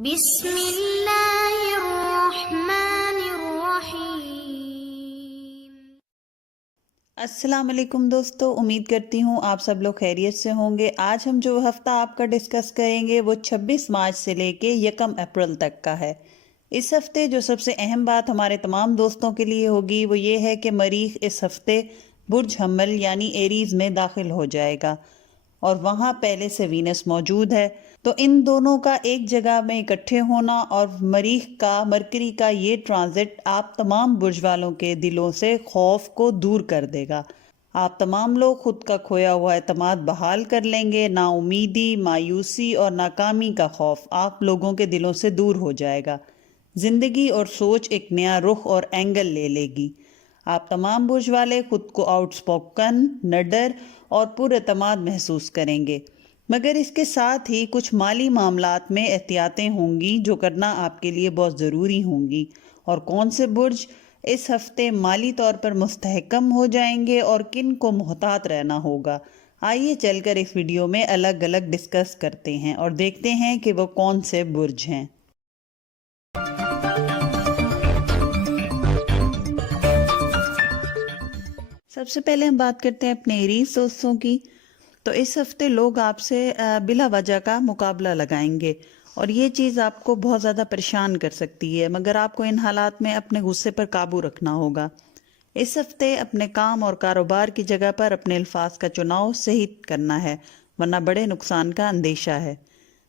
بسم اللہ الرحمن الرحیم۔ السلام علیکم دوستو، امید کرتی ہوں آپ سب لوگ خیریت سے ہوں گے۔ آج ہم جو ہفتہ آپ کا ڈسکس کریں گے وہ 26 مارچ سے لے کے 1 اپریل تک کا ہے۔ اس ہفتے جو سب سے اہم بات ہمارے تمام دوستوں کے لیے ہوگی وہ یہ ہے کہ مریخ اس ہفتے برج حمل یعنی ایریز میں داخل ہو جائے گا اور وہاں پہلے سے وینس موجود ہے، تو ان دونوں کا ایک جگہ میں اکٹھے ہونا اور مریخ کا مرکری کا یہ ٹرانزٹ آپ تمام برج والوں کے دلوں سے خوف کو دور کر دے گا۔ آپ تمام لوگ خود کا کھویا ہوا اعتماد بحال کر لیں گے، نا امیدی، مایوسی اور ناکامی کا خوف آپ لوگوں کے دلوں سے دور ہو جائے گا۔ زندگی اور سوچ ایک نیا رخ اور اینگل لے لے گی۔ آپ تمام برج والے خود کو آؤٹ سپوکن، نڈر اور پر اعتماد محسوس کریں گے، مگر اس کے ساتھ ہی کچھ مالی معاملات میں احتیاطیں ہوں گی جو کرنا آپ کے لیے بہت ضروری ہوں گی۔ اور کون سے برج اس ہفتے مالی طور پر مستحکم ہو جائیں گے اور کن کو محتاط رہنا ہوگا، آئیے چل کر اس ویڈیو میں الگ الگ ڈسکس کرتے ہیں اور دیکھتے ہیں کہ وہ کون سے برج ہیں۔ سب سے پہلے ہم بات کرتے ہیں اپنے ایریز دوستوں کی۔ تو اس ہفتے لوگ آپ سے بلا وجہ کا مقابلہ لگائیں گے اور یہ چیز آپ کو بہت زیادہ پریشان کر سکتی ہے، مگر آپ کو ان حالات میں اپنے غصے پر قابو رکھنا ہوگا۔ اس ہفتے اپنے کام اور کاروبار کی جگہ پر اپنے الفاظ کا چناؤ صحیح کرنا ہے، ورنہ بڑے نقصان کا اندیشہ ہے۔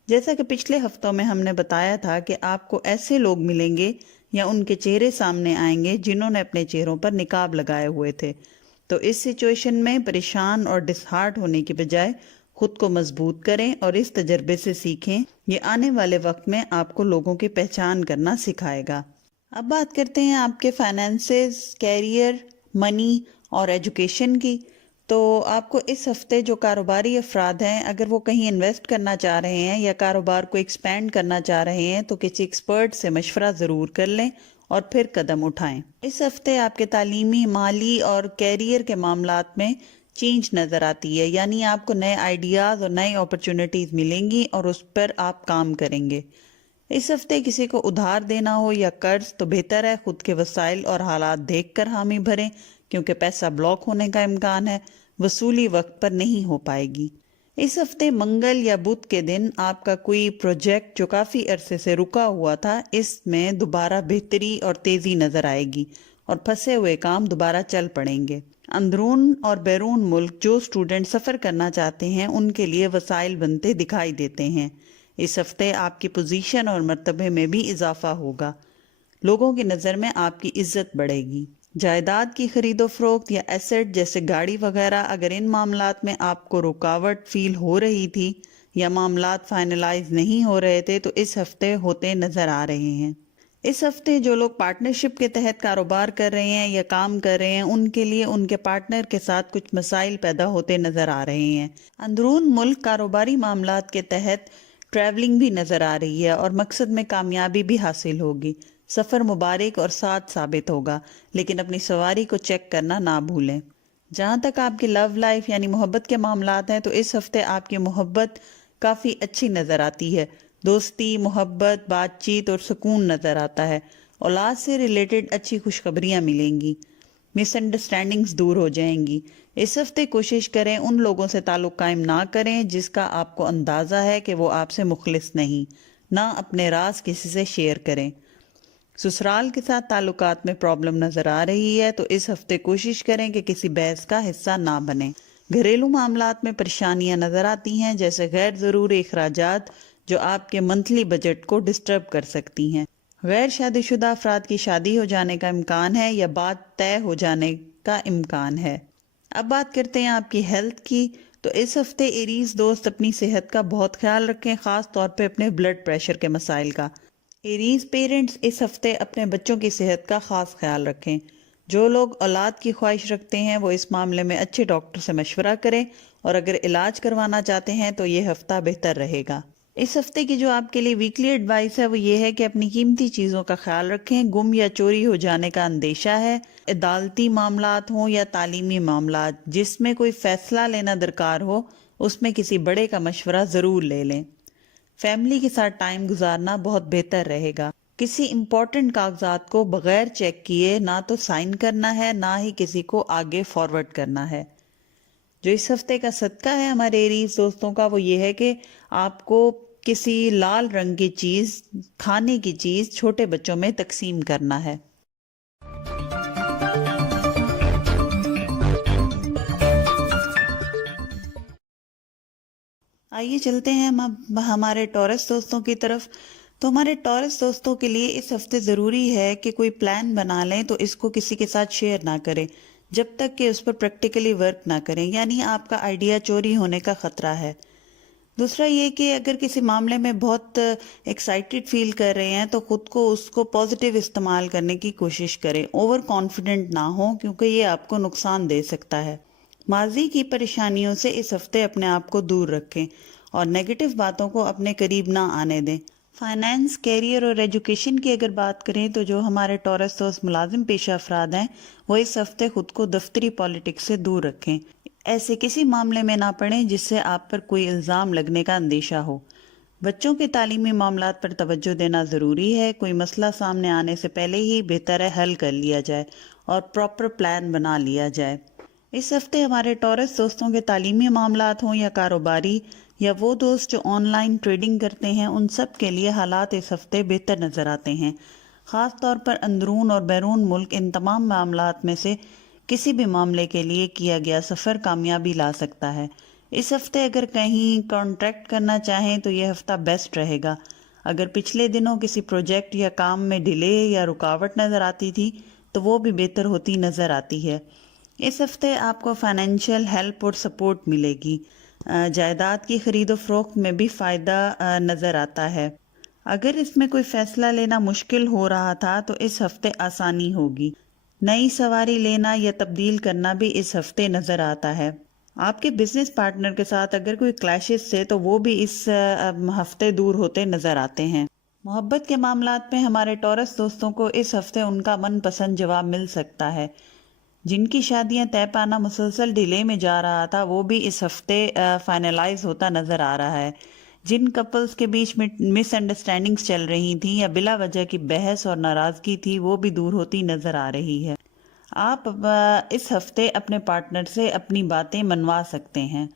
جیسا کہ پچھلے ہفتوں میں ہم نے بتایا تھا کہ آپ کو ایسے لوگ ملیں گے یا ان کے چہرے سامنے آئیں گے جنہوں نے اپنے چہروں پر نقاب لگائے ہوئے تھے، تو اس سچویشن میں پریشان اور ڈس ہارٹ ہونے کی بجائے خود کو مضبوط کریں اور اس تجربے سے سیکھیں۔ یہ آنے والے وقت میں آپ کو لوگوں کی پہچان کرنا سکھائے گا۔ اب بات کرتے ہیں آپ کے فائنینسز، کیریئر، منی اور ایجوکیشن کی۔ تو آپ کو اس ہفتے جو کاروباری افراد ہیں، اگر وہ کہیں انویسٹ کرنا چاہ رہے ہیں یا کاروبار کو ایکسپینڈ کرنا چاہ رہے ہیں تو کسی ایکسپرٹ سے مشورہ ضرور کر لیں اور پھر قدم اٹھائیں۔ اس ہفتے آپ کے تعلیمی، مالی اور کیریئر کے معاملات میں چینج نظر آتی ہے، یعنی آپ کو نئے آئیڈیاز اور نئے اپرچونٹیز ملیں گی اور اس پر آپ کام کریں گے۔ اس ہفتے کسی کو ادھار دینا ہو یا قرض تو بہتر ہے خود کے وسائل اور حالات دیکھ کر حامی بھریں، کیونکہ پیسہ بلاک ہونے کا امکان ہے، وصولی وقت پر نہیں ہو پائے گی۔ اس ہفتے منگل یا بدھ کے دن آپ کا کوئی پروجیکٹ جو کافی عرصے سے رکا ہوا تھا، اس میں دوبارہ بہتری اور تیزی نظر آئے گی اور پھنسے ہوئے کام دوبارہ چل پڑیں گے۔ اندرون اور بیرون ملک جو اسٹوڈنٹ سفر کرنا چاہتے ہیں ان کے لیے وسائل بنتے دکھائی دیتے ہیں۔ اس ہفتے آپ کی پوزیشن اور مرتبے میں بھی اضافہ ہوگا، لوگوں کی نظر میں آپ کی عزت بڑھے گی۔ جائیداد کی خرید و فروخت یا ایسٹ جیسے گاڑی وغیرہ، اگر ان معاملات میں آپ کو رکاوٹ فیل ہو رہی تھی یا معاملات فائنلائز نہیں ہو رہے تھے تو اس ہفتے ہوتے نظر آ رہے ہیں۔ اس ہفتے جو لوگ پارٹنرشپ کے تحت کاروبار کر رہے ہیں یا کام کر رہے ہیں، ان کے لیے ان کے پارٹنر کے ساتھ کچھ مسائل پیدا ہوتے نظر آ رہے ہیں۔ اندرون ملک کاروباری معاملات کے تحت ٹریولنگ بھی نظر آ رہی ہے اور مقصد میں کامیابی بھی حاصل ہوگی۔ سفر مبارک اور ساتھ ثابت ہوگا، لیکن اپنی سواری کو چیک کرنا نہ بھولیں۔ جہاں تک آپ کی لو لائف یعنی محبت کے معاملات ہیں تو اس ہفتے آپ کی محبت کافی اچھی نظر آتی ہے۔ دوستی، محبت، بات چیت اور سکون نظر آتا ہے۔ اولاد سے ریلیٹڈ اچھی خوشخبریاں ملیں گی، مس انڈرسٹینڈنگز دور ہو جائیں گی۔ اس ہفتے کوشش کریں ان لوگوں سے تعلق قائم نہ کریں جس کا آپ کو اندازہ ہے کہ وہ آپ سے مخلص نہیں، نہ اپنے راز کسی سے شیئر کریں۔ سسرال کے ساتھ تعلقات میں پرابلم نظر آ رہی ہے تو اس ہفتے کوشش کریں کہ کسی بحث کا حصہ نہ بنیں۔ گھریلو معاملات میں پریشانیاں نظر آتی ہیں، جیسے غیر ضروری اخراجات جو آپ کے منتھلی بجٹ کو ڈسٹرب کر سکتی ہیں۔ غیر شادی شدہ افراد کی شادی ہو جانے کا امکان ہے یا بات طے ہو جانے کا امکان ہے۔ اب بات کرتے ہیں آپ کی ہیلتھ کی۔ تو اس ہفتے ایریز دوست اپنی صحت کا بہت خیال رکھیں، خاص طور پہ اپنے بلڈ پریشر کے مسائل کا۔ ایریز پیرنٹس اس ہفتے اپنے بچوں کی صحت کا خاص خیال رکھیں۔ جو لوگ اولاد کی خواہش رکھتے ہیں وہ اس معاملے میں اچھے ڈاکٹر سے مشورہ کریں، اور اگر علاج کروانا چاہتے ہیں تو یہ ہفتہ بہتر رہے گا۔ اس ہفتے کی جو آپ کے لیے ویکلی ایڈوائس ہے وہ یہ ہے کہ اپنی قیمتی چیزوں کا خیال رکھیں۔ گم یا چوری ہو جانے کا اندیشہ ہے۔ عدالتی معاملات ہوں یا تعلیمی معاملات، جس میں کوئی فیصلہ لینا درکار ہو اس میں کسی بڑے کا مشورہ ضرور لے لیں۔ فیملی کے ساتھ ٹائم گزارنا بہت بہتر رہے گا۔ کسی امپورٹنٹ کاغذات کو بغیر چیک کیے نہ تو سائن کرنا ہے، نہ ہی کسی کو آگے فارورڈ کرنا ہے۔ جو اس ہفتے کا صدقہ ہے ہمارے ایریز دوستوں کا، وہ یہ ہے کہ آپ کو کسی لال رنگ کی چیز، کھانے کی چیز چھوٹے بچوں میں تقسیم کرنا ہے۔ آئیے چلتے ہیں ہم اب ہمارے ٹورس دوستوں کی طرف۔ تو ہمارے ٹورس دوستوں کے لیے اس ہفتے ضروری ہے کہ کوئی پلان بنا لیں تو اس کو کسی کے ساتھ شیئر نہ کریں جب تک کہ اس پر پریکٹیکلی ورک نہ کریں، یعنی آپ کا آئیڈیا چوری ہونے کا خطرہ ہے۔ دوسرا یہ کہ اگر کسی معاملے میں بہت ایکسائٹڈ فیل کر رہے ہیں تو خود کو اس کو پازیٹیو استعمال کرنے کی کوشش کریں، اوور کانفیڈنٹ نہ ہوں کیونکہ یہ آپ کو نقصان دے سکتا ہے۔ ماضی کی پریشانیوں سے اس ہفتے اپنے آپ کو دور رکھیں اور نیگیٹو باتوں کو اپنے قریب نہ آنے دیں۔ فائنانس، کیریئر اور ایجوکیشن کی اگر بات کریں تو جو ہمارے ٹورس دوست ملازم پیشہ افراد ہیں وہ اس ہفتے خود کو دفتری پالیٹکس سے دور رکھیں۔ ایسے کسی معاملے میں نہ پڑیں جس سے آپ پر کوئی الزام لگنے کا اندیشہ ہو۔ بچوں کے تعلیمی معاملات پر توجہ دینا ضروری ہے۔ کوئی مسئلہ سامنے آنے سے پہلے ہی بہتر ہے حل کر لیا جائے اور پراپر پلان بنا لیا جائے۔ اس ہفتے ہمارے ٹورس دوستوں کے تعلیمی معاملات ہوں یا کاروباری یا وہ دوست جو آن لائن ٹریڈنگ کرتے ہیں، ان سب کے لیے حالات اس ہفتے بہتر نظر آتے ہیں۔ خاص طور پر اندرون اور بیرون ملک ان تمام معاملات میں سے کسی بھی معاملے کے لیے کیا گیا سفر کامیابی لا سکتا ہے۔ اس ہفتے اگر کہیں کانٹریکٹ کرنا چاہیں تو یہ ہفتہ بیسٹ رہے گا۔ اگر پچھلے دنوں کسی پروجیکٹ یا کام میں ڈیلے یا رکاوٹ نظر آتی تھی تو وہ بھی بہتر ہوتی نظر آتی ہے۔ اس ہفتے آپ کو فائنینشیل ہیلپ اور سپورٹ ملے گی۔ جائیداد کی خرید و فروخت میں بھی فائدہ نظر آتا ہے۔ اگر اس میں کوئی فیصلہ لینا مشکل ہو رہا تھا تو اس ہفتے آسانی ہوگی۔ نئی سواری لینا یا تبدیل کرنا بھی اس ہفتے نظر آتا ہے۔ آپ کے بزنس پارٹنر کے ساتھ اگر کوئی کلیشز سے تو وہ بھی اس ہفتے دور ہوتے نظر آتے ہیں۔ محبت کے معاملات میں ہمارے ٹورس دوستوں کو اس ہفتے ان کا من پسند جواب مل سکتا ہے۔ جن کی شادیاں طے پانا مسلسل ڈیلے میں جا رہا تھا وہ بھی اس ہفتے فائنلائز ہوتا نظر آ رہا ہے۔ جن کپلز کے بیچ میں مس انڈرسٹینڈنگز چل رہی تھیں یا بلا وجہ کی بحث اور ناراضگی تھی وہ بھی دور ہوتی نظر آ رہی ہے۔ آپ اس ہفتے اپنے پارٹنر سے اپنی باتیں منوا سکتے ہیں۔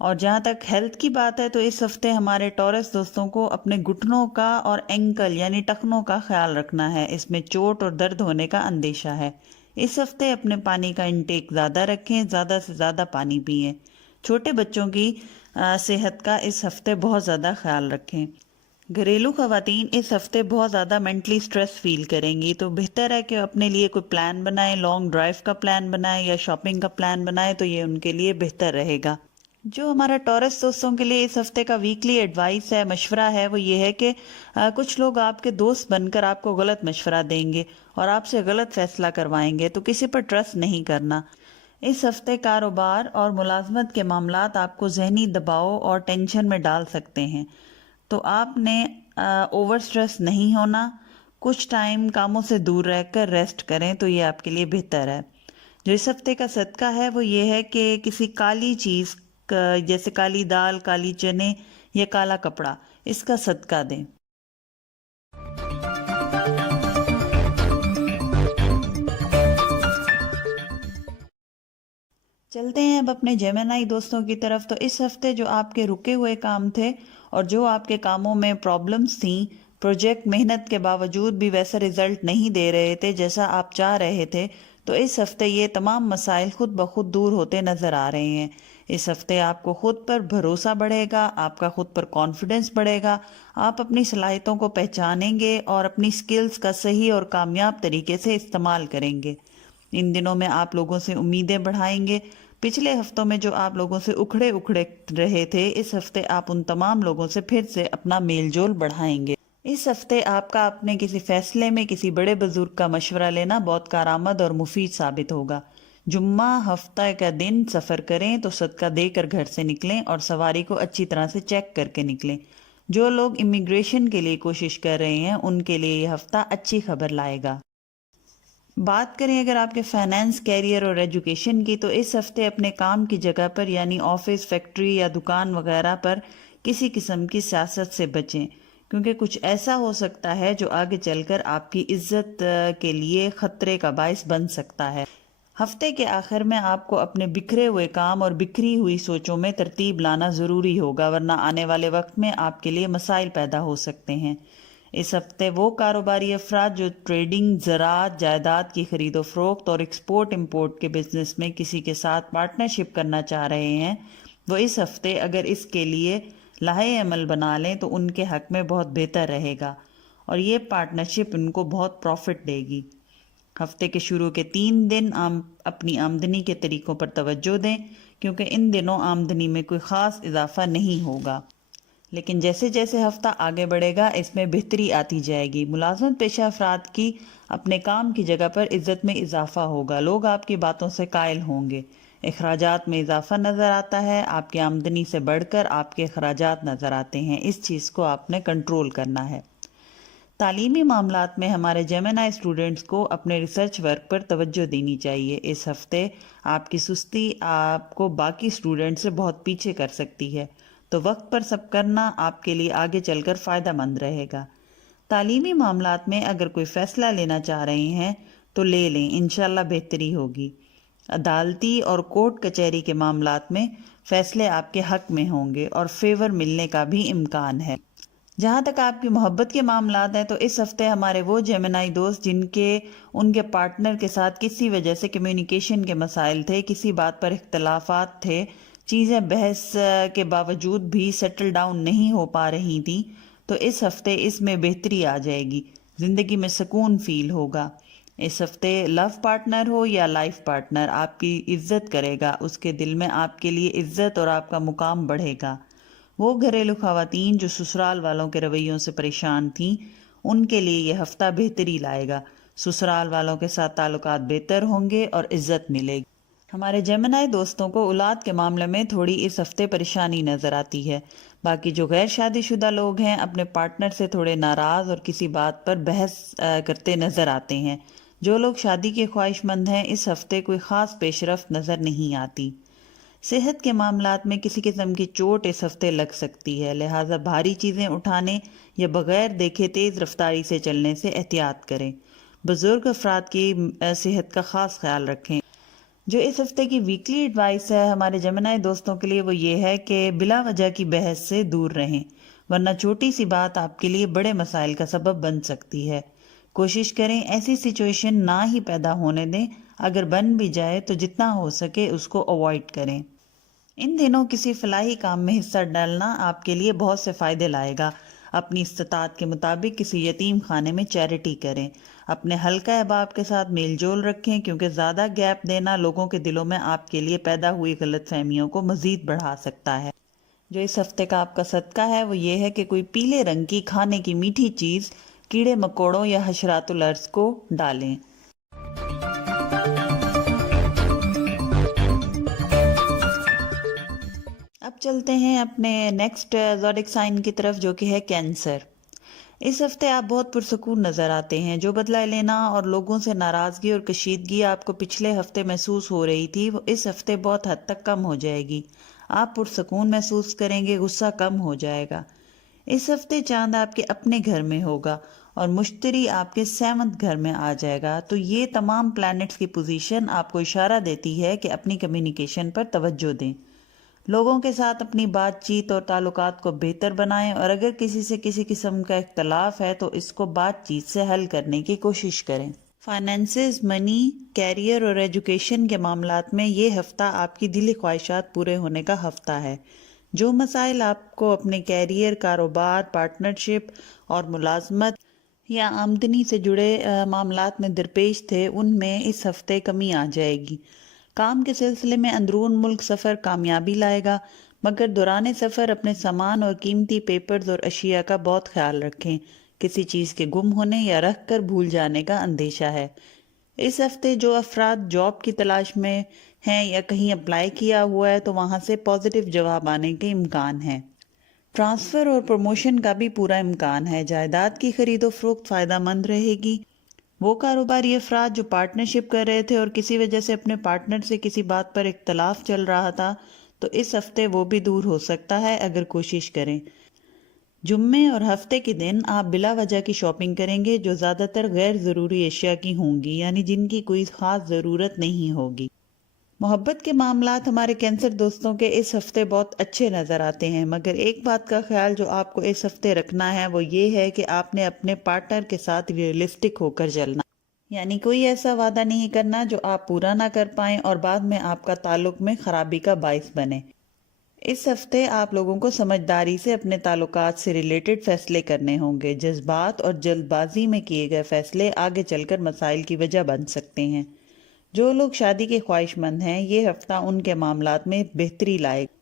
اور جہاں تک ہیلتھ کی بات ہے تو اس ہفتے ہمارے ٹورس دوستوں کو اپنے گھٹنوں کا اور اینکل یعنی ٹخنوں کا خیال رکھنا ہے۔ اس میں چوٹ اور درد ہونے کا اندیشہ ہے۔ اس ہفتے اپنے پانی کا انٹیک زیادہ رکھیں، زیادہ سے زیادہ پانی پئیں۔ چھوٹے بچوں کی صحت کا اس ہفتے بہت زیادہ خیال رکھیں۔ گھریلو خواتین اس ہفتے بہت زیادہ مینٹلی سٹریس فیل کریں گی، تو بہتر ہے کہ اپنے لیے کوئی پلان بنائیں، لانگ ڈرائیو کا پلان بنائیں یا شاپنگ کا پلان بنائیں تو یہ ان کے لیے بہتر رہے گا۔ جو ہمارا ٹورس دوستوں کے لیے اس ہفتے کا ویکلی ایڈوائس ہے، مشورہ ہے، وہ یہ ہے کہ کچھ لوگ آپ کے دوست بن کر آپ کو غلط مشورہ دیں گے اور آپ سے غلط فیصلہ کروائیں گے، تو کسی پر ٹرسٹ نہیں کرنا۔ اس ہفتے کاروبار اور ملازمت کے معاملات آپ کو ذہنی دباؤ اور ٹینشن میں ڈال سکتے ہیں، تو آپ نے اوور سٹریس نہیں ہونا۔ کچھ ٹائم کاموں سے دور رہ کر ریسٹ کریں تو یہ آپ کے لیے بہتر ہے۔ جو اس ہفتے کا صدقہ ہے وہ یہ ہے کہ کسی کالی چیز جیسے کالی دال، کالی چنے یا کالا کپڑا، اس کا صدقہ دیں۔ چلتے ہیں اب اپنے جیمنائی دوستوں کی طرف۔ تو اس ہفتے جو آپ کے رکے ہوئے کام تھے اور جو آپ کے کاموں میں پرابلمز تھیں، پروجیکٹ محنت کے باوجود بھی ویسا رزلٹ نہیں دے رہے تھے جیسا آپ چاہ رہے تھے، تو اس ہفتے یہ تمام مسائل خود بخود دور ہوتے نظر آ رہے ہیں۔ اس ہفتے آپ کو خود پر بھروسہ بڑھے گا، آپ کا خود پر کانفیڈنس بڑھے گا، آپ اپنی صلاحیتوں کو پہچانیں گے اور اپنی سکلز کا صحیح اور کامیاب طریقے سے استعمال کریں گے۔ ان دنوں میں آپ لوگوں سے امیدیں بڑھائیں گے۔ پچھلے ہفتوں میں جو آپ لوگوں سے اکھڑے رہے تھے، اس ہفتے آپ ان تمام لوگوں سے پھر سے اپنا میل جول بڑھائیں گے۔ اس ہفتے آپ کا اپنے کسی فیصلے میں کسی بڑے بزرگ کا مشورہ لینا بہت کارآمد اور مفید ثابت ہوگا۔ جمعہ ہفتہ کا دن سفر کریں تو صدقہ دے کر گھر سے نکلیں اور سواری کو اچھی طرح سے چیک کر کے نکلیں۔ جو لوگ امیگریشن کے لیے کوشش کر رہے ہیں ان کے لیے یہ ہفتہ اچھی خبر لائے گا۔ بات کریں اگر آپ کے فائنانس، کیریئر اور ایجوکیشن کی، تو اس ہفتے اپنے کام کی جگہ پر یعنی آفس، فیکٹری یا دکان وغیرہ پر کسی قسم کی سیاست سے بچیں، کیونکہ کچھ ایسا ہو سکتا ہے جو آگے چل کر آپ کی عزت کے لیے خطرے کا باعث بن سکتا ہے۔ ہفتے کے آخر میں آپ کو اپنے بکھرے ہوئے کام اور بکھری ہوئی سوچوں میں ترتیب لانا ضروری ہوگا، ورنہ آنے والے وقت میں آپ کے لیے مسائل پیدا ہو سکتے ہیں۔ اس ہفتے وہ کاروباری افراد جو ٹریڈنگ، زراعت، جائیداد کی خرید و فروخت اور ایکسپورٹ امپورٹ کے بزنس میں کسی کے ساتھ پارٹنرشپ کرنا چاہ رہے ہیں، وہ اس ہفتے اگر اس کے لیے لاہے عمل بنا لیں تو ان کے حق میں بہت بہتر رہے گا، اور یہ پارٹنرشپ ان کو بہت پروفٹ دے گی۔ ہفتے کے شروع کے 3 دن اپنی آمدنی کے طریقوں پر توجہ دیں، کیونکہ ان دنوں آمدنی میں کوئی خاص اضافہ نہیں ہوگا، لیکن جیسے جیسے ہفتہ آگے بڑھے گا اس میں بہتری آتی جائے گی۔ ملازمت پیشہ افراد کی اپنے کام کی جگہ پر عزت میں اضافہ ہوگا، لوگ آپ کی باتوں سے قائل ہوں گے۔ اخراجات میں اضافہ نظر آتا ہے، آپ کی آمدنی سے بڑھ کر آپ کے اخراجات نظر آتے ہیں، اس چیز کو آپ نے کنٹرول کرنا ہے۔ تعلیمی معاملات میں ہمارے جیمنائی اسٹوڈنٹس کو اپنے ریسرچ ورک پر توجہ دینی چاہیے۔ اس ہفتے آپ کی سستی آپ کو باقی اسٹوڈنٹ سے بہت پیچھے کر سکتی ہے، تو وقت پر سب کرنا آپ کے لیے آگے چل کر فائدہ مند رہے گا۔ تعلیمی معاملات میں اگر کوئی فیصلہ لینا چاہ رہے ہیں تو لے لیں، انشاءاللہ بہتری ہوگی۔ عدالتی اور کورٹ کچہری کے معاملات میں فیصلے آپ کے حق میں ہوں گے اور فیور ملنے کا بھی امکان ہے۔ جہاں تک آپ کی محبت کے معاملات ہیں تو اس ہفتے ہمارے وہ جیمنائی دوست جن کے ان کے پارٹنر کے ساتھ کسی وجہ سے کمیونیکیشن کے مسائل تھے، کسی بات پر اختلافات تھے، چیزیں بحث کے باوجود بھی سیٹل ڈاؤن نہیں ہو پا رہی تھیں، تو اس ہفتے اس میں بہتری آ جائے گی، زندگی میں سکون فیل ہوگا۔ اس ہفتے لو پارٹنر ہو یا لائف پارٹنر آپ کی عزت کرے گا، اس کے دل میں آپ کے لیے عزت اور آپ کا مقام بڑھے گا۔ وہ گھریلو خواتین جو سسرال والوں کے رویوں سے پریشان تھیں، ان کے لیے یہ ہفتہ بہتری لائے گا، سسرال والوں کے ساتھ تعلقات بہتر ہوں گے اور عزت ملے گی۔ ہمارے جیمنائی دوستوں کو اولاد کے معاملے میں تھوڑی اس ہفتے پریشانی نظر آتی ہے۔ باقی جو غیر شادی شدہ لوگ ہیں اپنے پارٹنر سے تھوڑے ناراض اور کسی بات پر بحث کرتے نظر آتے ہیں۔ جو لوگ شادی کے خواہش مند ہیں اس ہفتے کوئی خاص پیش رفت نظر نہیں آتی۔ صحت کے معاملات میں کسی قسم کی چوٹ اس ہفتے لگ سکتی ہے، لہٰذا بھاری چیزیں اٹھانے یا بغیر دیکھے تیز رفتاری سے چلنے سے احتیاط کریں۔ بزرگ افراد کی صحت کا خاص خیال رکھیں۔ جو اس ہفتے کی ویکلی ایڈوائس ہے ہمارے جیمنائی دوستوں کے لیے وہ یہ ہے کہ بلا وجہ کی بحث سے دور رہیں، ورنہ چھوٹی سی بات آپ کے لیے بڑے مسائل کا سبب بن سکتی ہے۔ کوشش کریں ایسی سچویشن نہ ہی پیدا ہونے دیں، اگر بن بھی جائے تو جتنا ہو سکے اس کو اوائڈ کریں۔ ان دنوں کسی فلاحی کام میں حصہ ڈالنا آپ کے لیے بہت سے فائدے لائے گا۔ اپنی استطاعت کے مطابق کسی یتیم خانے میں چیریٹی کریں۔ اپنے حلقہ احباب کے ساتھ میل جول رکھیں، کیونکہ زیادہ گیپ دینا لوگوں کے دلوں میں آپ کے لیے پیدا ہوئی غلط فہمیوں کو مزید بڑھا سکتا ہے۔ جو اس ہفتے کا آپ کا صدقہ ہے وہ یہ ہے کہ کوئی پیلے رنگ کی کھانے کی میٹھی چیز کیڑے مکوڑوں یا حشرات الارض کو ڈالیں۔ اب چلتے ہیں اپنے نیکسٹ زوڈک سائن کی طرف، جو کہ ہے کینسر۔ اس ہفتے آپ بہت پرسکون نظر آتے ہیں۔ جو بدلہ لینا اور لوگوں سے ناراضگی اور کشیدگی آپ کو پچھلے ہفتے محسوس ہو رہی تھی وہ اس ہفتے بہت حد تک کم ہو جائے گی۔ آپ پرسکون محسوس کریں گے، غصہ کم ہو جائے گا۔ اس ہفتے چاند آپ کے اپنے گھر میں ہوگا اور مشتری آپ کے 7ویں گھر میں آ جائے گا، تو یہ تمام پلانٹس کی پوزیشن آپ کو اشارہ دیتی ہے کہ اپنی کمیونیکیشن پر توجہ دیں۔ لوگوں کے ساتھ اپنی بات چیت اور تعلقات کو بہتر بنائیں، اور اگر کسی سے کسی قسم کا اختلاف ہے تو اس کو بات چیت سے حل کرنے کی کوشش کریں۔ فائنینسز، منی، کیریئر اور ایجوکیشن کے معاملات میں یہ ہفتہ آپ کی دلی خواہشات پورے ہونے کا ہفتہ ہے۔ جو مسائل آپ کو اپنے کیریئر، کاروبار، پارٹنرشپ اور ملازمت یا آمدنی سے جڑے معاملات میں درپیش تھے ان میں اس ہفتے کمی آ جائے گی۔ کام کے سلسلے میں اندرون ملک سفر کامیابی لائے گا، مگر دوران سفر اپنے سامان اور قیمتی پیپرز اور اشیاء کا بہت خیال رکھیں۔ کسی چیز کے گم ہونے یا رکھ کر بھول جانے کا اندیشہ ہے۔ اس ہفتے جو افراد جاب کی تلاش میں ہیں یا کہیں اپلائی کیا ہوا ہے تو وہاں سے پازیٹیو جواب آنے کے امکان ہیں۔ ٹرانسفر اور پروموشن کا بھی پورا امکان ہے۔ جائیداد کی خرید و فروخت فائدہ مند رہے گی۔ وہ کاروباری افراد جو پارٹنرشپ کر رہے تھے اور کسی وجہ سے اپنے پارٹنر سے کسی بات پر اختلاف چل رہا تھا تو اس ہفتے وہ بھی دور ہو سکتا ہے اگر کوشش کریں۔ جمعے اور ہفتے کے دن آپ بلا وجہ کی شاپنگ کریں گے جو زیادہ تر غیر ضروری اشیاء کی ہوں گی، یعنی جن کی کوئی خاص ضرورت نہیں ہوگی۔ محبت کے معاملات ہمارے کینسر دوستوں کے اس ہفتے بہت اچھے نظر آتے ہیں، مگر ایک بات کا خیال جو آپ کو اس ہفتے رکھنا ہے وہ یہ ہے کہ آپ نے اپنے پارٹنر کے ساتھ ریئلسٹک ہو کر چلنا، یعنی کوئی ایسا وعدہ نہیں کرنا جو آپ پورا نہ کر پائیں اور بعد میں آپ کا تعلق میں خرابی کا باعث بنے۔ اس ہفتے آپ لوگوں کو سمجھداری سے اپنے تعلقات سے ریلیٹڈ فیصلے کرنے ہوں گے۔ جذبات اور جلد بازی میں کیے گئے فیصلے آگے چل کر مسائل کی وجہ بن سکتے ہیں۔ جو لوگ شادی کے خواہش مند ہیں یہ ہفتہ ان کے معاملات میں بہتری لائے گا۔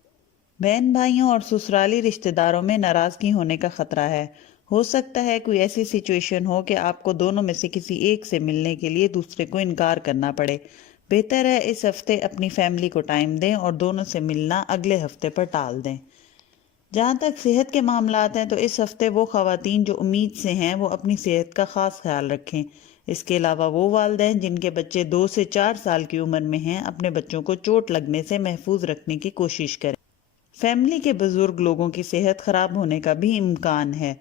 بہن بھائیوں اور سسرالی رشتہ داروں میں ناراضگی ہونے کا خطرہ ہے۔ ہو سکتا ہے کوئی ایسی سچویشن ہو کہ آپ کو دونوں میں سے کسی ایک سے ملنے کے لیے دوسرے کو انکار کرنا پڑے۔ بہتر ہے اس ہفتے اپنی فیملی کو ٹائم دیں اور دونوں سے ملنا اگلے ہفتے پر ٹال دیں۔ جہاں تک صحت کے معاملات ہیں تو اس ہفتے وہ خواتین جو امید سے ہیں وہ اپنی صحت کا خاص خیال رکھیں۔ اس کے علاوہ وہ والدین جن کے بچے 2 سے 4 سال کی عمر میں ہیں اپنے بچوں کو چوٹ لگنے سے محفوظ رکھنے کی کوشش کریں۔ فیملی کے بزرگ لوگوں کی صحت خراب ہونے کا بھی امکان ہے۔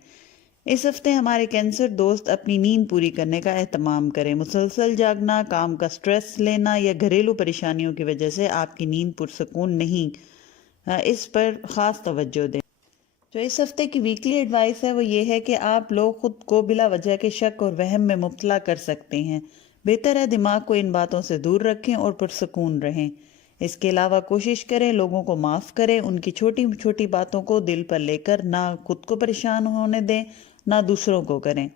اس ہفتے ہمارے کینسر دوست اپنی نیند پوری کرنے کا اہتمام کریں۔ مسلسل جاگنا، کام کا سٹریس لینا یا گھریلو پریشانیوں کی وجہ سے آپ کی نیند پرسکون نہیں، اس پر خاص توجہ دیں۔ جو اس ہفتے کی ویکلی ایڈوائس ہے وہ یہ ہے کہ آپ لوگ خود کو بلا وجہ کے شک اور وہم میں مبتلا کر سکتے ہیں۔ بہتر ہے دماغ کو ان باتوں سے دور رکھیں اور پرسکون رہیں۔ اس کے علاوہ کوشش کریں لوگوں کو معاف کریں، ان کی چھوٹی چھوٹی باتوں کو دل پر لے کر نہ خود کو پریشان ہونے دیں نہ دوسروں کو کریں۔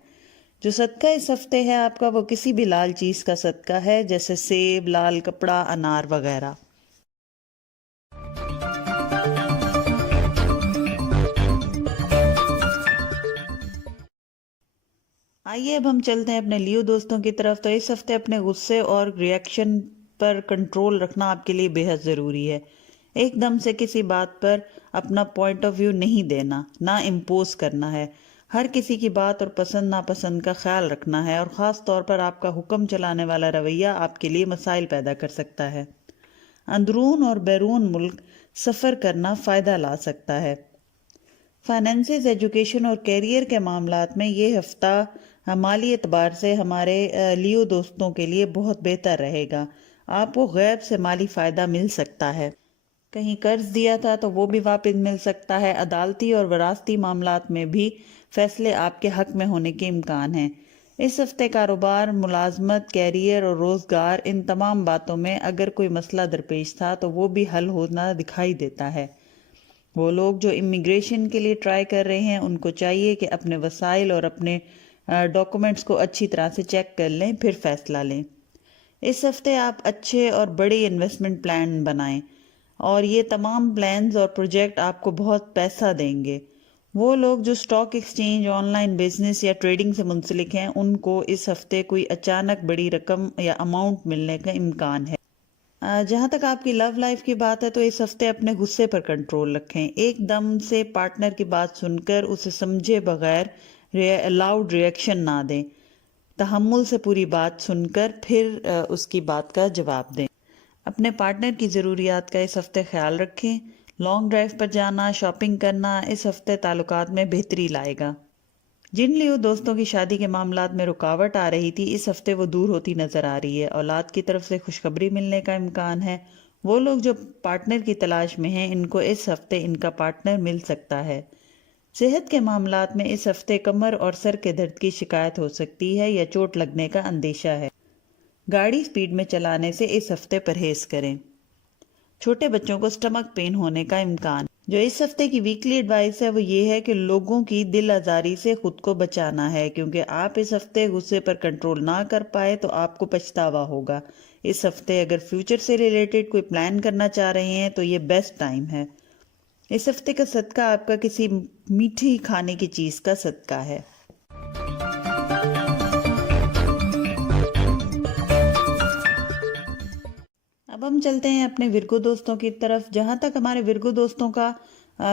جو صدقہ اس ہفتے ہے آپ کا وہ کسی بھی لال چیز کا صدقہ ہے، جیسے سیب، لال کپڑا، انار وغیرہ۔ آئیے اب ہم چلتے ہیں اپنے لیو دوستوں کی طرف۔ تو اس ہفتے اپنے غصے اور ریئیکشن پر کنٹرول رکھنا آپ کے لیے بے حد ضروری ہے۔ ایک دم سے کسی بات پر اپنا پوائنٹ آف ویو نہیں دینا، نہ امپوز کرنا ہے۔ ہر کسی کی بات اور پسند ناپسند کا خیال رکھنا ہے، اور خاص طور پر آپ کا حکم چلانے والا رویہ آپ کے لیے مسائل پیدا کر سکتا ہے۔ اندرون اور بیرون ملک سفر کرنا فائدہ لا سکتا ہے۔ فائنینسز، ایجوکیشن اور کیریئر کے معاملات میں یہ ہفتہ مالی اعتبار سے ہمارے لیو دوستوں کے لیے بہت بہتر رہے گا۔ آپ کو غیب سے مالی فائدہ مل سکتا ہے۔ کہیں قرض دیا تھا تو وہ بھی واپس مل سکتا ہے۔ عدالتی اور وراثتی معاملات میں بھی فیصلے آپ کے حق میں ہونے کے امکان ہیں۔ اس ہفتے کاروبار، ملازمت، کیریئر اور روزگار، ان تمام باتوں میں اگر کوئی مسئلہ درپیش تھا تو وہ بھی حل ہونا دکھائی دیتا ہے۔ وہ لوگ جو امیگریشن کے لیے ٹرائی کر رہے ہیں ان کو چاہیے کہ اپنے وسائل اور اپنے ڈاکومنٹس کو اچھی طرح سے چیک کر لیں پھر فیصلہ لیں۔ اس ہفتے آپ اچھے اور بڑے انویسٹمنٹ پلان بنائیں اور یہ تمام پلانز اور پروجیکٹ آپ کو بہت پیسہ دیں گے۔ وہ لوگ جو stock exchange, on line business یا ٹریڈنگ سے منسلک ہیں ان کو اس ہفتے کوئی اچانک بڑی رقم یا اماؤنٹ ملنے کا امکان ہے۔ جہاں تک آپ کی لو لائف کی بات ہے تو اس ہفتے اپنے غصے پر کنٹرول رکھیں۔ ایک دم سے پارٹنر کی بات سن کر اسے سمجھے بغیر لاؤڈ ریئیکشن نہ دیں۔ تحمل سے پوری بات سن کر پھر اس کی بات کا جواب دیں۔ اپنے پارٹنر کی ضروریات کا اس ہفتے خیال رکھیں۔ لانگ ڈرائیو پر جانا، شاپنگ کرنا اس ہفتے تعلقات میں بہتری لائے گا۔ جن لیو دوستوں کی شادی کے معاملات میں رکاوٹ آ رہی تھی اس ہفتے وہ دور ہوتی نظر آ رہی ہے۔ اولاد کی طرف سے خوشخبری ملنے کا امکان ہے۔ وہ لوگ جو پارٹنر کی تلاش میں ہیں ان کو اس ہفتے ان کا پارٹنر مل سکتا ہے۔ صحت کے معاملات میں اس ہفتے کمر اور سر کے درد کی شکایت ہو سکتی ہے یا چوٹ لگنے کا اندیشہ ہے۔ گاڑی سپیڈ میں چلانے سے اس ہفتے پرہیز کریں۔ چھوٹے بچوں کو سٹمک پین ہونے کا امکان۔ جو اس ہفتے کی ویکلی ایڈوائس ہے وہ یہ ہے کہ لوگوں کی دل آزاری سے خود کو بچانا ہے، کیونکہ آپ اس ہفتے غصے پر کنٹرول نہ کر پائے تو آپ کو پچھتاوا ہوگا۔ اس ہفتے اگر فیوچر سے ریلیٹڈ کوئی پلان کرنا چاہ رہے ہیں تو یہ بیسٹ ٹائم ہے۔ اس ہفتے کا صدقہ آپ کا کسی میٹھی کھانے کی چیز کا صدقہ ہے۔ اب ہم چلتے ہیں اپنے ورگو دوستوں کی طرف۔ جہاں تک ہمارے ورگو دوستوں کا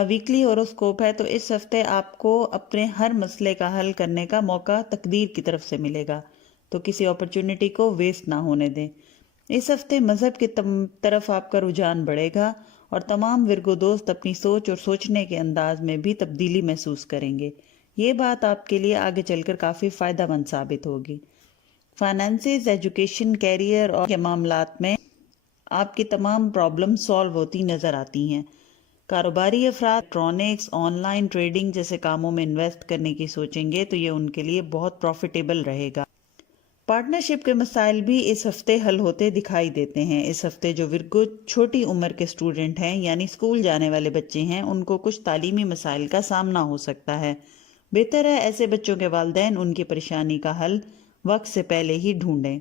ویکلی ہوروسکوپ ہے تو اس ہفتے آپ کو اپنے ہر مسئلے کا حل کرنے کا موقع تقدیر کی طرف سے ملے گا، تو کسی اپرچونٹی کو ویسٹ نہ ہونے دیں۔ اس ہفتے مذہب کی طرف آپ کا رجحان بڑھے گا اور تمام ورگو دوست اپنی سوچ اور سوچنے کے انداز میں بھی تبدیلی محسوس کریں گے۔ یہ بات آپ کے لیے آگے چل کر کافی فائدہ مند ثابت ہوگی۔ فائنانسز، ایجوکیشن، کیریئر اور کے معاملات میں آپ کی تمام پرابلم سالو ہوتی نظر آتی ہیں۔ کاروباری افراد الیکٹرانکس، آن لائن ٹریڈنگ جیسے کاموں میں انویسٹ کرنے کی سوچیں گے تو یہ ان کے لیے بہت پروفیٹیبل رہے گا۔ پارٹنرشپ کے مسائل بھی اس ہفتے حل ہوتے دکھائی دیتے ہیں۔ اس ہفتے جو ورگو چھوٹی عمر کے اسٹوڈنٹ ہیں یعنی اسکول جانے والے بچے ہیں، ان کو کچھ تعلیمی مسائل کا سامنا ہو سکتا ہے۔ بہتر ہے ایسے بچوں کے والدین ان کی پریشانی کا حل وقت سے پہلے ہی ڈھونڈیں۔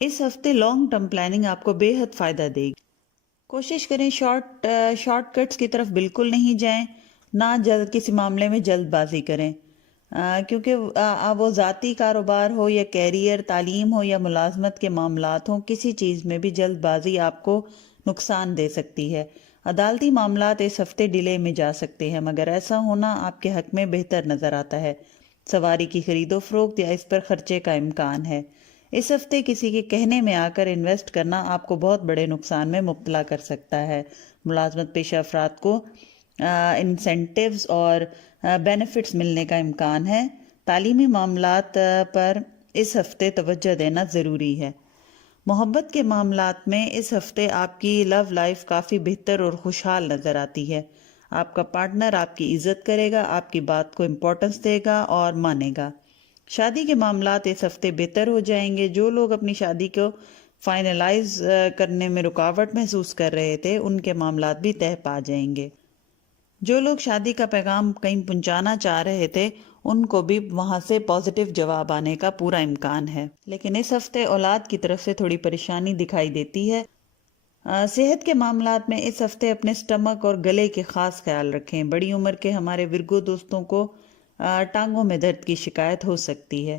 اس ہفتے لانگ ٹرم پلاننگ آپ کو بے حد فائدہ دے گی۔ کوشش کریں شارٹ کٹس کی طرف بالکل نہیں جائیں، نہ کسی معاملے میں جلد بازی کریں، کیونکہ وہ ذاتی کاروبار ہو یا کیریئر، تعلیم ہو یا ملازمت کے معاملات ہوں، کسی چیز میں بھی جلد بازی آپ کو نقصان دے سکتی ہے۔ عدالتی معاملات اس ہفتے ڈیلے میں جا سکتے ہیں، مگر ایسا ہونا آپ کے حق میں بہتر نظر آتا ہے۔ سواری کی خرید و فروخت یا اس پر خرچے کا امکان ہے۔ اس ہفتے کسی کے کہنے میں آ کر انویسٹ کرنا آپ کو بہت بڑے نقصان میں مبتلا کر سکتا ہے۔ ملازمت پیشہ افراد کو انسینٹیوز اور بینیفٹس ملنے کا امکان ہے۔ تعلیمی معاملات پر اس ہفتے توجہ دینا ضروری ہے۔ محبت کے معاملات میں اس ہفتے آپ کی لو لائف کافی بہتر اور خوشحال نظر آتی ہے۔ آپ کا پارٹنر آپ کی عزت کرے گا، آپ کی بات کو امپورٹنس دے گا اور مانے گا۔ شادی کے معاملات اس ہفتے بہتر ہو جائیں گے۔ جو لوگ اپنی شادی کو فائنلائز کرنے میں رکاوٹ محسوس کر رہے تھے، ان کے معاملات بھی طے پا جائیں گے۔ جو لوگ شادی کا پیغام کہیں پہنچانا چاہ رہے تھے، ان کو بھی وہاں سے پازیٹیو جواب آنے کا پورا امکان ہے۔ لیکن اس ہفتے اولاد کی طرف سے تھوڑی پریشانی دکھائی دیتی ہے۔ صحت کے معاملات میں اس ہفتے اپنے سٹمک اور گلے کے خاص خیال رکھیں۔ بڑی عمر کے ہمارے ورگو دوستوں کو ٹانگوں میں درد کی شکایت ہو سکتی ہے۔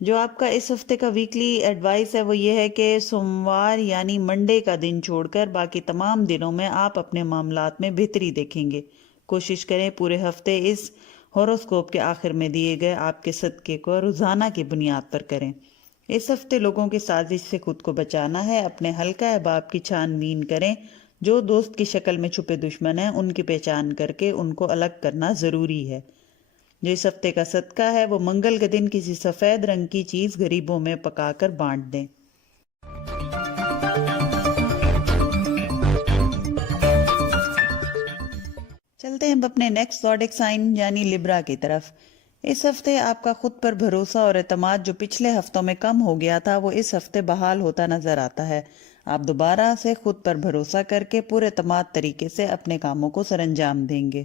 جو آپ کا اس ہفتے کا ویکلی ایڈوائس ہے وہ یہ ہے کہ سوموار یعنی منڈے کا دن چھوڑ کر باقی تمام دنوں میں آپ اپنے معاملات میں بہتری دیکھیں گے۔ کوشش کریں پورے ہفتے اس ہوروسکوپ کے آخر میں دیے گئے آپ کے صدقے کو روزانہ کی بنیاد پر کریں۔ اس ہفتے لوگوں کی سازش سے خود کو بچانا ہے۔ اپنے حلقہ احباب کی چھان بین کریں۔ جو دوست کی شکل میں چھپے دشمن ہیں، ان کی پہچان کر کے ان کو الگ کرنا ضروری ہے۔ جو اس ہفتے کا صدقہ ہے وہ منگل کے دن کسی سفید رنگ کی چیز غریبوں میں پکا کر بانٹ دیں۔ چلتے ہیں اب اپنے نیکسٹ زوڈک سائن یعنی لبرا کی طرف۔ اس ہفتے آپ کا خود پر بھروسہ اور اعتماد جو پچھلے ہفتوں میں کم ہو گیا تھا، وہ اس ہفتے بحال ہوتا نظر آتا ہے۔ آپ دوبارہ سے خود پر بھروسہ کر کے پورے اعتماد طریقے سے اپنے کاموں کو سر انجام دیں گے۔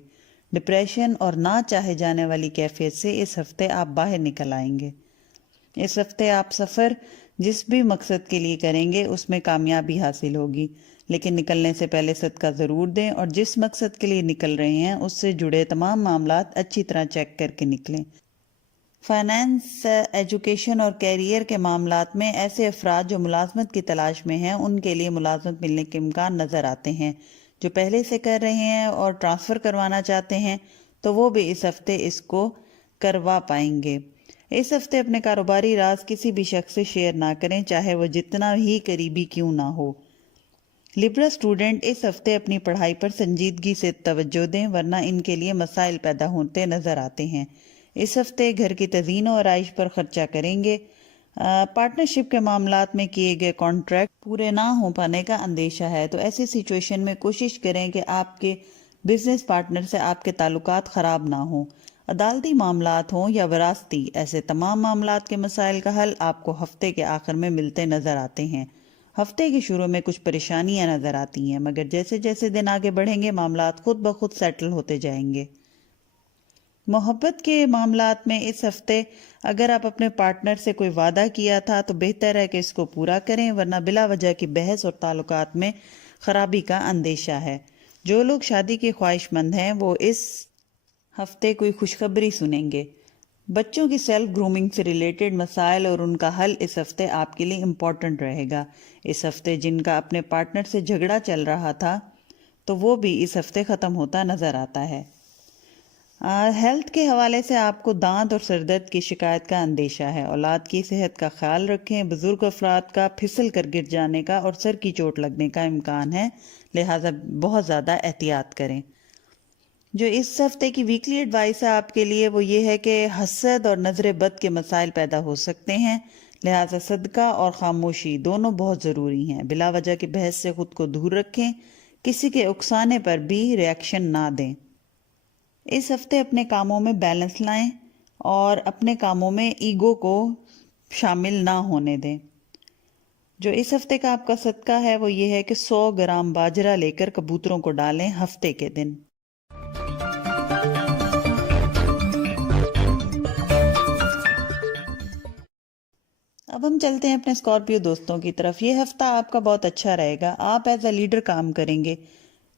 ڈپریشن اور نہ چاہے جانے والی کیفیت سے اس ہفتے آپ باہر نکل آئیں گے۔ اس ہفتے آپ سفر جس بھی مقصد کے لیے کریں گے اس میں کامیابی حاصل ہوگی، لیکن نکلنے سے پہلے صدقہ ضرور دیں اور جس مقصد کے لیے نکل رہے ہیں اس سے جڑے تمام معاملات اچھی طرح چیک کر کے نکلیں۔ فائنانس، ایجوکیشن اور کیریئر کے معاملات میں ایسے افراد جو ملازمت کی تلاش میں ہیں، ان کے لیے ملازمت ملنے کے امکان نظر آتے ہیں۔ جو پہلے سے کر رہے ہیں اور ٹرانسفر کروانا چاہتے ہیں تو وہ بھی اس ہفتے اس کو کروا پائیں گے۔ اس ہفتے اپنے کاروباری راز کسی بھی شخص سے شیئر نہ کریں، چاہے وہ جتنا ہی قریبی کیوں نہ ہو۔ لبرا اسٹوڈنٹ اس ہفتے اپنی پڑھائی پر سنجیدگی سے توجہ دیں، ورنہ ان کے لیے مسائل پیدا ہوتے نظر آتے ہیں۔ اس ہفتے گھر کی تزئین و آرائش پر خرچہ کریں گے۔ پارٹنرشپ کے معاملات میں کیے گئے کانٹریکٹ پورے نہ ہو پانے کا اندیشہ ہے، تو ایسی سچویشن میں کوشش کریں کہ آپ کے بزنس پارٹنر سے آپ کے تعلقات خراب نہ ہوں۔ عدالتی معاملات ہوں یا وراثتی، ایسے تمام معاملات کے مسائل کا حل آپ کو ہفتے کے آخر میں ملتے نظر آتے ہیں۔ ہفتے کے شروع میں کچھ پریشانیاں نظر آتی ہیں، مگر جیسے جیسے دن آگے بڑھیں گے معاملات خود بخود سیٹل ہوتے جائیں گے۔ محبت کے معاملات میں اس ہفتے اگر آپ اپنے پارٹنر سے کوئی وعدہ کیا تھا تو بہتر ہے کہ اس کو پورا کریں، ورنہ بلا وجہ کی بحث اور تعلقات میں خرابی کا اندیشہ ہے۔ جو لوگ شادی کے خواہش مند ہیں وہ اس ہفتے کوئی خوشخبری سنیں گے۔ بچوں کی سیلف گرومنگ سے ریلیٹڈ مسائل اور ان کا حل اس ہفتے آپ کے لیے امپورٹنٹ رہے گا۔ اس ہفتے جن کا اپنے پارٹنر سے جھگڑا چل رہا تھا تو وہ بھی اس ہفتے ختم ہوتا نظر آتا ہے۔ ہیلتھ کے حوالے سے آپ کو دانت اور سر درد کی شکایت کا اندیشہ ہے۔ اولاد کی صحت کا خیال رکھیں۔ بزرگ افراد کا پھسل کر گر جانے کا اور سر کی چوٹ لگنے کا امکان ہے، لہٰذا بہت زیادہ احتیاط کریں۔ جو اس ہفتے کی ویکلی ایڈوائس ہے آپ کے لیے وہ یہ ہے کہ حسد اور نظر بد کے مسائل پیدا ہو سکتے ہیں، لہٰذا صدقہ اور خاموشی دونوں بہت ضروری ہیں۔ بلا وجہ کی بحث سے خود کو دور رکھیں، کسی کے اکسانے پر بھی ریاکشن نہ دیں۔ اس ہفتے اپنے کاموں میں بیلنس لائیں اور اپنے کاموں میں ایگو کو شامل نہ ہونے دیں۔ جو اس ہفتے کا آپ کا صدقہ ہے وہ یہ ہے کہ 100 گرام باجرہ لے کر کبوتروں کو ڈالیں ہفتے کے دن۔ اب ہم چلتے ہیں اپنے اسکارپیو دوستوں کی طرف۔ یہ ہفتہ آپ کا بہت اچھا رہے گا۔ آپ ایز اے لیڈر کام کریں گے،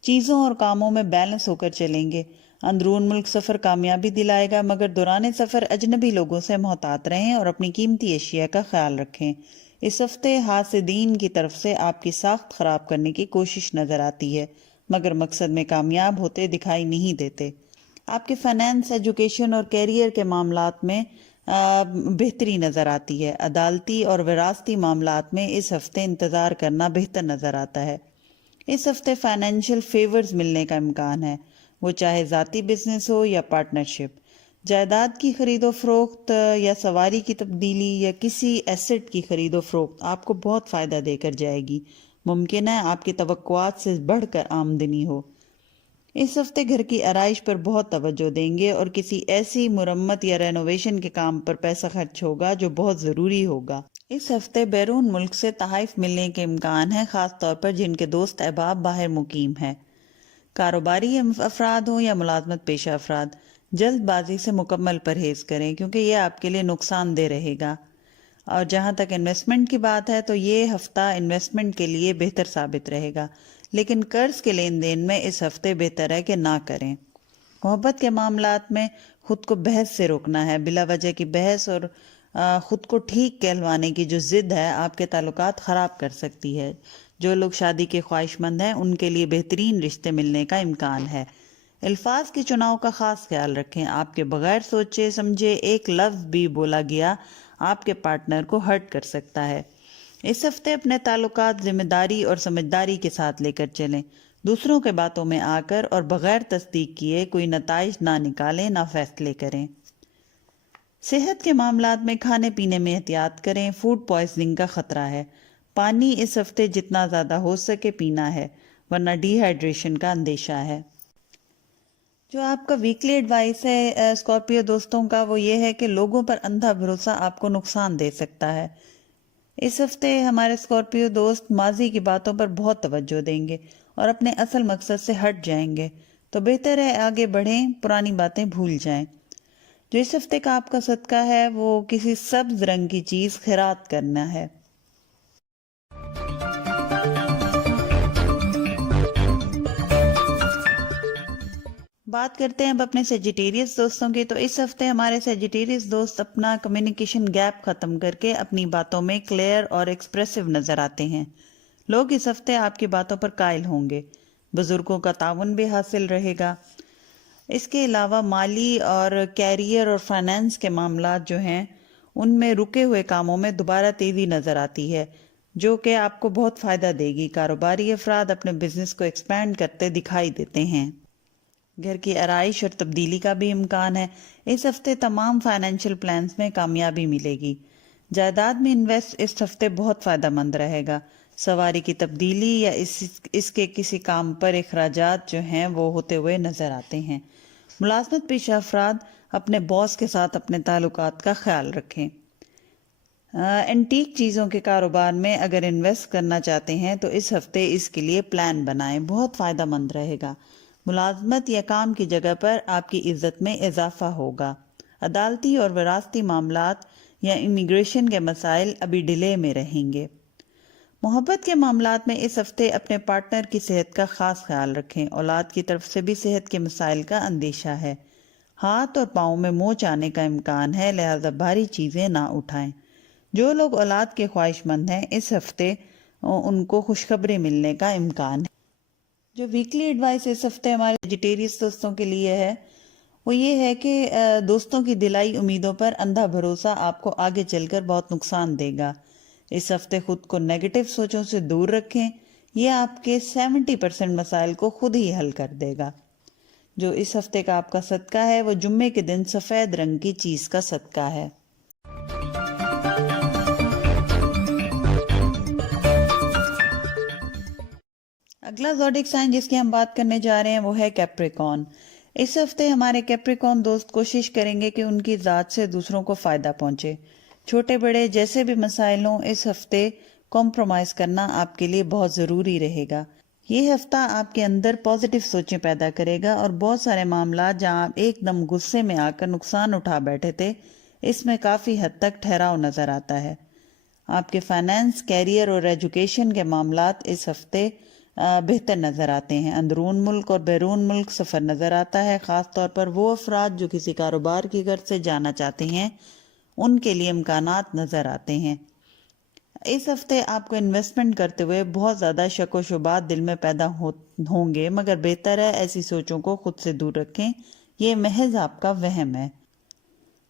چیزوں اور کاموں میں بیلنس ہو کر چلیں گے۔ اندرون ملک سفر کامیابی دلائے گا، مگر دوران سفر اجنبی لوگوں سے محتاط رہیں اور اپنی قیمتی اشیاء کا خیال رکھیں۔ اس ہفتے حاسدین کی طرف سے آپ کی ساخت خراب کرنے کی کوشش نظر آتی ہے، مگر مقصد میں کامیاب ہوتے دکھائی نہیں دیتے۔ آپ کے فائنانس، ایجوکیشن اور کیریئر کے معاملات میں بہتری نظر آتی ہے۔ عدالتی اور وراثتی معاملات میں اس ہفتے انتظار کرنا بہتر نظر آتا ہے۔ اس ہفتے فائنینشیل فیورز ملنے کا امکان ہے، وہ چاہے ذاتی بزنس ہو یا پارٹنرشپ۔ جائیداد کی خرید و فروخت یا سواری کی تبدیلی یا کسی ایسٹ کی خرید و فروخت آپ کو بہت فائدہ دے کر جائے گی۔ ممکن ہے آپ کی توقعات سے بڑھ کر آمدنی ہو۔ اس ہفتے گھر کی آرائش پر بہت توجہ دیں گے اور کسی ایسی مرمت یا رینوویشن کے کام پر پیسہ خرچ ہوگا جو بہت ضروری ہوگا۔ اس ہفتے بیرون ملک سے تحائف ملنے کے امکان ہے، خاص طور پر جن کے دوست احباب باہر مقیم ہیں۔ کاروباری افراد ہوں یا ملازمت پیشہ افراد، جلد بازی سے مکمل پرہیز کریں کیونکہ یہ آپ کے لیے نقصان دہ رہے گا۔ اور جہاں تک انویسٹمنٹ کی بات ہے تو یہ ہفتہ انویسٹمنٹ کے لیے بہتر ثابت رہے گا، لیکن قرض کے لین دین میں اس ہفتے بہتر ہے کہ نہ کریں۔ محبت کے معاملات میں خود کو بحث سے روکنا ہے۔ بلا وجہ کی بحث اور خود کو ٹھیک کہلوانے کی جو ضد ہے آپ کے تعلقات خراب کر سکتی ہے۔ جو لوگ شادی کے خواہش مند ہیں ان کے لیے بہترین رشتے ملنے کا امکان ہے۔ الفاظ کے چناؤ کا خاص خیال رکھیں۔ آپ کے بغیر سوچے سمجھے ایک لفظ بھی بولا گیا آپ کے پارٹنر کو ہرٹ کر سکتا ہے۔ اس ہفتے اپنے تعلقات ذمہ داری اور سمجھداری کے ساتھ لے کر چلیں۔ دوسروں کے باتوں میں آ کر اور بغیر تصدیق کیے کوئی نتائج نہ نکالیں، نہ فیصلے کریں۔ صحت کے معاملات میں کھانے پینے میں احتیاط کریں، فوڈ پوائزننگ کا خطرہ ہے۔ پانی اس ہفتے جتنا زیادہ ہو سکے پینا ہے، ورنہ ڈی ہائیڈریشن کا اندیشہ ہے۔ جو آپ کا ویکلی ایڈوائس ہے اسکارپیو دوستوں کا وہ یہ ہے کہ لوگوں پر اندھا بھروسہ آپ کو نقصان دے سکتا ہے۔ اس ہفتے ہمارے اسکارپیو دوست ماضی کی باتوں پر بہت توجہ دیں گے اور اپنے اصل مقصد سے ہٹ جائیں گے، تو بہتر ہے آگے بڑھیں، پرانی باتیں بھول جائیں۔ جو اس ہفتے کا آپ کا صدقہ ہے وہ کسی سبز رنگ کی چیز خیرات کرنا ہے۔ بات کرتے ہیں اب اپنے سیجیٹیریس دوستوں کی۔ تو اس ہفتے ہمارے سیجیٹیریس دوست اپنا کمیونیکیشن گیپ ختم کر کے اپنی باتوں میں کلیئر اور ایکسپریسو نظر آتے ہیں۔ لوگ اس ہفتے آپ کی باتوں پر قائل ہوں گے۔ بزرگوں کا تعاون بھی حاصل رہے گا۔ اس کے علاوہ مالی اور کیریئر اور فائنانس کے معاملات جو ہیں ان میں رکے ہوئے کاموں میں دوبارہ تیزی نظر آتی ہے، جو کہ آپ کو بہت فائدہ دے گی۔ کاروباری افراد اپنے بزنس کو ایکسپینڈ کرتے دکھائی دیتے ہیں۔ گھر کی آرائش اور تبدیلی کا بھی امکان ہے۔ اس ہفتے تمام فائنینشیل پلانز میں کامیابی ملے گی۔ جائیداد میں انویسٹ اس ہفتے بہت فائدہ مند رہے گا۔ سواری کی تبدیلی یا اس کے کسی کام پر اخراجات جو ہیں وہ ہوتے ہوئے نظر آتے ہیں۔ ملازمت پیشہ افراد اپنے باس کے ساتھ اپنے تعلقات کا خیال رکھیں۔ اینٹیک چیزوں کے کاروبار میں اگر انویسٹ کرنا چاہتے ہیں تو اس ہفتے اس کے لیے پلان بنائیں، بہت فائدہ مند رہے گا۔ ملازمت یا کام کی جگہ پر آپ کی عزت میں اضافہ ہوگا۔ عدالتی اور وراثتی معاملات یا امیگریشن کے مسائل ابھی ڈیلے میں رہیں گے۔ محبت کے معاملات میں اس ہفتے اپنے پارٹنر کی صحت کا خاص خیال رکھیں۔ اولاد کی طرف سے بھی صحت کے مسائل کا اندیشہ ہے۔ ہاتھ اور پاؤں میں موچ آنے کا امکان ہے، لہذا بھاری چیزیں نہ اٹھائیں۔ جو لوگ اولاد کے خواہش مند ہیں اس ہفتے ان کو خوشخبری ملنے کا امکان ہے۔ جو ویکلی ایڈوائس اس ہفتے ہمارے ویجیٹیریس دوستوں کے لیے ہے وہ یہ ہے کہ دوستوں کی دلائی امیدوں پر اندھا بھروسہ آپ کو آگے چل کر بہت نقصان دے گا۔ اس ہفتے خود کو نیگیٹو سوچوں سے دور رکھیں، یہ آپ کے 70% مسائل کو خود ہی حل کر دے گا۔ جو اس ہفتے کا آپ کا صدقہ ہے وہ جمعے کے دن سفید رنگ کی چیز کا صدقہ ہے۔ اگلا زوڈک سائن جس کی ہم بات کرنے جا رہے ہیں وہ ہے کیپریکون۔ اس ہفتے ہمارے کیپریکون دوست کوشش کریں گے کہ ان کی ذات سے دوسروں کو فائدہ پہنچے۔ چھوٹے بڑے جیسے بھی مسائل ہوں، اس ہفتے کمپرومائز کرنا آپ کے لیے بہت ضروری رہے گا۔ یہ ہفتہ آپ کے اندر پازیٹیو سوچیں پیدا کرے گا اور بہت سارے معاملات جہاں آپ ایک دم غصے میں آ کر نقصان اٹھا بیٹھے تھے، اس میں کافی حد تک ٹھہراؤ نظر آتا ہے۔ آپ کے فائنانس، کیریئر اور ایجوکیشن کے معاملات اس ہفتے بہتر نظر آتے ہیں۔ اندرون ملک اور بیرون ملک سفر نظر آتا ہے، خاص طور پر وہ افراد جو کسی کاروبار کی غرض سے جانا چاہتے ہیں، ان کے لیے امکانات نظر آتے ہیں۔ اس ہفتے آپ کو انویسٹمنٹ کرتے ہوئے بہت زیادہ شک و شبہات دل میں پیدا ہوں گے، مگر بہتر ہے ایسی سوچوں کو خود سے دور رکھیں، یہ محض آپ کا وہم ہے۔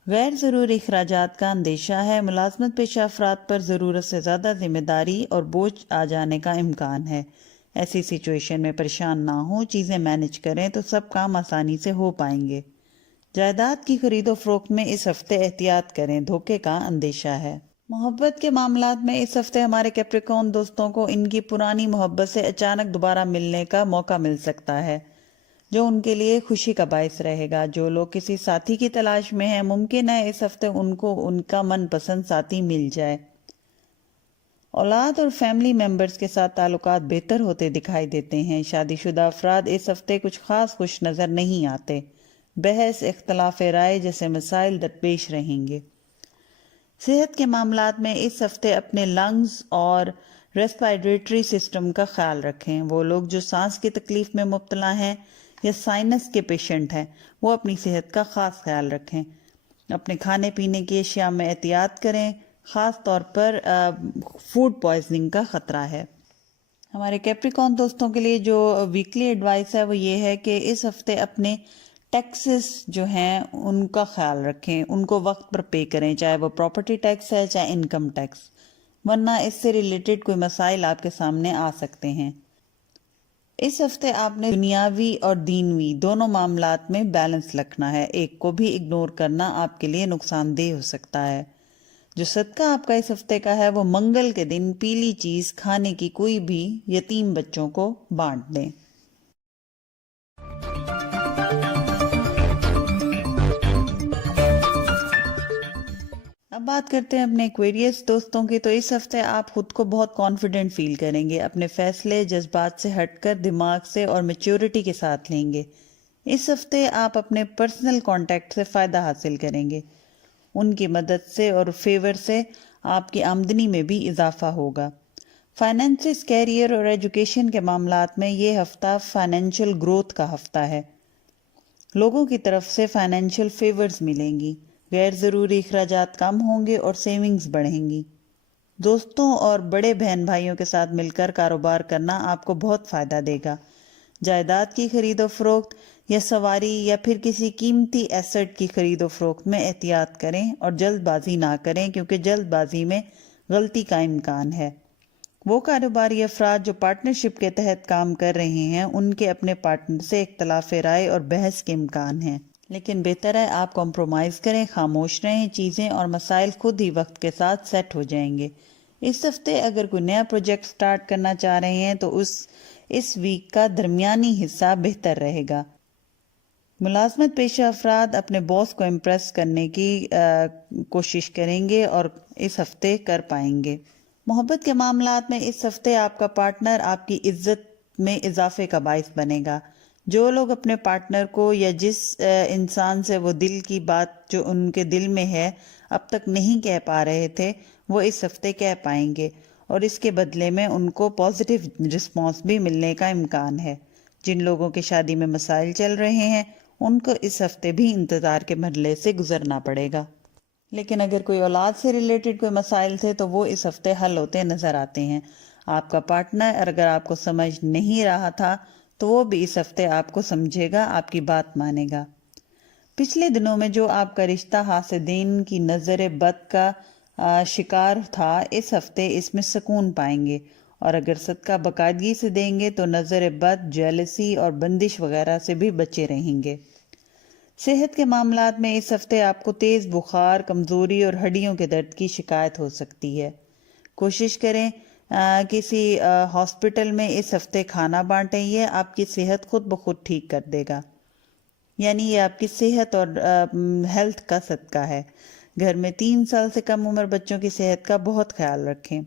غیر ضروری اخراجات کا اندیشہ ہے، ملازمت پیشہ افراد پر ضرورت سے زیادہ ذمہ داری اور بوجھ آ جانے کا امکان ہے۔ ایسی سچویشن میں پریشان نہ ہوں، چیزیں مینج کریں تو سب کام آسانی سے ہو پائیں گے۔ جائیداد کی خرید و فروخت میں اس ہفتے احتیاط کریں، دھوکے کا اندیشہ ہے۔ محبت کے معاملات میں اس ہفتے ہمارے کیپریکون دوستوں کو ان کی پرانی محبت سے اچانک دوبارہ ملنے کا موقع مل سکتا ہے، جو ان کے لیے خوشی کا باعث رہے گا۔ جو لوگ کسی ساتھی کی تلاش میں ہیں، ممکن ہے اس ہفتے ان کو ان کا من پسند ساتھی مل جائے۔ اولاد اور فیملی ممبرز کے ساتھ تعلقات بہتر ہوتے دکھائی دیتے ہیں۔ شادی شدہ افراد اس ہفتے کچھ خاص خوش نظر نہیں آتے۔ بحث، اختلاف رائے جیسے مسائل درپیش رہیں گے۔ صحت کے معاملات میں اس ہفتے اپنے لنگز اور ریسپائریٹری سسٹم کا خیال رکھیں۔ وہ لوگ جو سانس کی تکلیف میں مبتلا ہیں یا سائنس کے پیشنٹ ہیں، وہ اپنی صحت کا خاص خیال رکھیں۔ اپنے کھانے پینے کی اشیاء میں احتیاط کریں، خاص طور پر فوڈ پوائزننگ کا خطرہ ہے۔ ہمارے کیپریکون دوستوں کے لیے جو ویکلی ایڈوائس ہے وہ یہ ہے کہ اس ہفتے اپنے ٹیکسز جو ہیں ان کا خیال رکھیں، ان کو وقت پر پے کریں، چاہے وہ پراپرٹی ٹیکس ہے چاہے انکم ٹیکس، ورنہ اس سے ریلیٹڈ کوئی مسائل آپ کے سامنے آ سکتے ہیں۔ اس ہفتے آپ نے دنیاوی اور دینوی دونوں معاملات میں بیلنس رکھنا ہے، ایک کو بھی اگنور کرنا آپ کے لیے نقصان دہ ہو سکتا ہے۔ جو صدقہ آپ کا اس ہفتے کا ہے وہ منگل کے دن پیلی چیز کھانے کی کوئی بھی یتیم بچوں کو بانٹ دیں۔ اب بات کرتے ہیں اپنے ایکویرینس دوستوں کی۔ تو اس ہفتے آپ خود کو بہت کانفیڈنٹ فیل کریں گے، اپنے فیصلے جذبات سے ہٹ کر دماغ سے اور میچورٹی کے ساتھ لیں گے۔ اس ہفتے آپ اپنے پرسنل کانٹیکٹ سے فائدہ حاصل کریں گے، ان کی مدد سے اور فیور سے آپ کی آمدنی میں بھی اضافہ ہوگا۔ فائنینسز، کیریئر اور ایجوکیشن کے معاملات میں یہ ہفتہ فائنینشیل گروتھ کا ہفتہ ہے، لوگوں کی طرف سے فائنینشیل فیورز ملیں گی، غیر ضروری اخراجات کم ہوں گے اور سیونگز بڑھیں گی۔ دوستوں اور بڑے بہن بھائیوں کے ساتھ مل کر کاروبار کرنا آپ کو بہت فائدہ دے گا۔ جائیداد کی خرید و فروخت یا سواری یا پھر کسی قیمتی ایسٹ کی خرید و فروخت میں احتیاط کریں اور جلد بازی نہ کریں، کیونکہ جلد بازی میں غلطی کا امکان ہے۔ وہ کاروباری افراد جو پارٹنرشپ کے تحت کام کر رہے ہیں، ان کے اپنے پارٹنر سے اختلاف رائے اور بحث کے امکان ہیں، لیکن بہتر ہے آپ کمپرومائز کریں، خاموش رہیں، چیزیں اور مسائل خود ہی وقت کے ساتھ سیٹ ہو جائیں گے۔ اس ہفتے اگر کوئی نیا پروجیکٹ سٹارٹ کرنا چاہ رہے ہیں تو اس ویک کا درمیانی حصہ بہتر رہے گا۔ ملازمت پیشہ افراد اپنے باس کو امپریس کرنے کی کوشش کریں گے اور اس ہفتے کر پائیں گے۔ محبت کے معاملات میں اس ہفتے آپ کا پارٹنر آپ کی عزت میں اضافے کا باعث بنے گا۔ جو لوگ اپنے پارٹنر کو یا جس انسان سے وہ دل کی بات جو ان کے دل میں ہے اب تک نہیں کہہ پا رہے تھے، وہ اس ہفتے کہہ پائیں گے اور اس کے بدلے میں ان کو پازیٹیو رسپانس بھی ملنے کا امکان ہے۔ جن لوگوں کے شادی میں مسائل چل رہے ہیں ان کو اس ہفتے بھی انتظار کے مرحلے سے گزرنا پڑے گا، لیکن اگر کوئی اولاد سے ریلیٹڈ کوئی مسائل تھے تو وہ اس ہفتے حل ہوتے نظر آتے ہیں۔ آپ کا پارٹنر اگر آپ کو سمجھ نہیں رہا تھا تو وہ بھی اس ہفتے آپ کو سمجھے گا، آپ کی بات مانے گا۔ پچھلے دنوں میں جو آپ کا رشتہ حاسدین کی نظر بد کا شکار تھا، اس ہفتے اس میں سکون پائیں گے، اور اگر صدقہ باقاعدگی سے دیں گے تو نظر بد، جیلسی اور بندش وغیرہ سے بھی بچے رہیں گے۔ صحت کے معاملات میں اس ہفتے آپ کو تیز بخار، کمزوری اور ہڈیوں کے درد کی شکایت ہو سکتی ہے۔ کوشش کریں کسی ہاسپٹل میں اس ہفتے کھانا بانٹیں، یہ آپ کی صحت خود بخود ٹھیک کر دے گا، یعنی یہ آپ کی صحت اور ہیلتھ کا صدقہ ہے۔ گھر میں 3 سال سے کم عمر بچوں کی صحت کا بہت خیال رکھیں۔